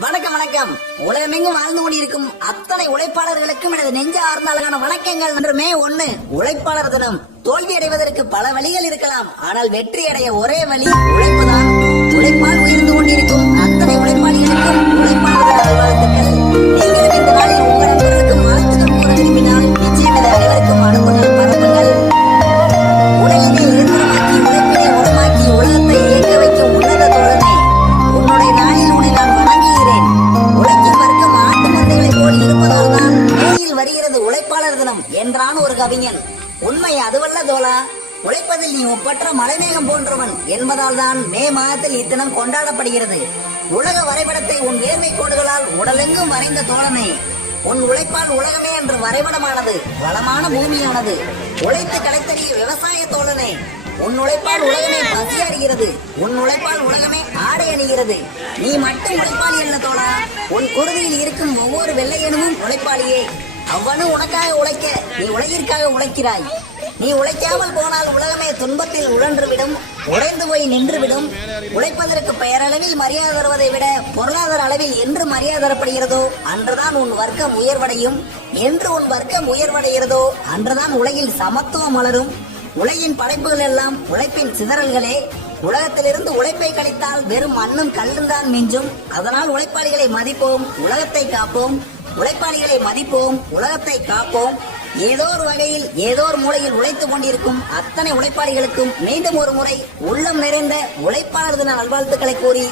வணக்கம் வணக்கம். உலகமெங்கும் வாழ்ந்து கொண்டிருக்கும் அத்தனை உழைப்பாளர்களுக்கும் எனது நெஞ்ச ஆர்ந்த வணக்கங்கள் என்றுமே ஒண்ணு உழைப்பாளர் தினம். தோல்வி அடைவதற்கு பல வழிகள் இருக்கலாம். ஆனால் வெற்றி அடைய ஒரே வழி உழைப்புதான். உழைப்பாளர் தினம் என்றான் ஒரு கவிஞன். உண்மை அதுவல்ல தோழா. உழைப்பதில் நீ ஒப்பற்ற மலைமேகம் போன்றவன் என்பதால் தான் மே மாதத்தில் இத்தினம் கொண்டாடப்படுகிறது. உலக வரைபடத்தை உன் நேர்மை கோடுகளால் உடலெங்கும் வரைந்த தோழனே. உன் உழைப்பால் உலகமே என்று வரைபடமானது வளமான பூமியானது. உழைத்து களைத்தறிய விவசாய தோழனே. உன் உழைப்பால் உலகமே பசி பசியடைகிறது உன் உழைப்பால் உலகமே ஆடை அணிகிறது. நீ மட்டும் உழைப்பாளி அல்ல தோழா. உன் குருதியில் இருக்கும் ஒவ்வொரு வெள்ளையனும் உழைப்பாளியே. அவ்வனு உனக்காக உழைக்க நீ உலகிற்காக உழைக்கிறாய். நீ உழைக்காமல் போனால் உலகமே துன்பத்தில் உழன்றுவிடும் உடைந்து போய் நின்றுவிடும். உழைப்பதற்கு பெயரளவில் மரியாதை தருவதை விட பொருளாதார அளவில் என்று மரியாதை தரப்படுகிறதோ அன்றுதான் உன் வர்க்கம் உயர்வடையும். என்று உன் வர்க்கம் உயர்வடைகிறதோ அன்றுதான் உலகில் சமத்துவம் மலரும். உலகின் படைப்புகள் எல்லாம் உழைப்பின் சிதறல்களே. உலகத்திலிருந்து உழைப்பை கழித்தால் வெறும் மண்ணும் கல்லும் தான் மிஞ்சும். அதனால் உழைப்பாளிகளை மதிப்போம் உலகத்தை காப்போம். உழைப்பாளிகளை மதிப்போம் உலகத்தை காப்போம். ஏதோ ஒரு வகையில் ஏதோ ஒரு மூலையில் உழைத்துக் கொண்டிருக்கும் அத்தனை உழைப்பாளிகளுக்கும் மீண்டும் ஒரு முறை உள்ளம் நிறைந்த உழைப்பாளர் தின நல்வாழ்த்துக்களை கூறி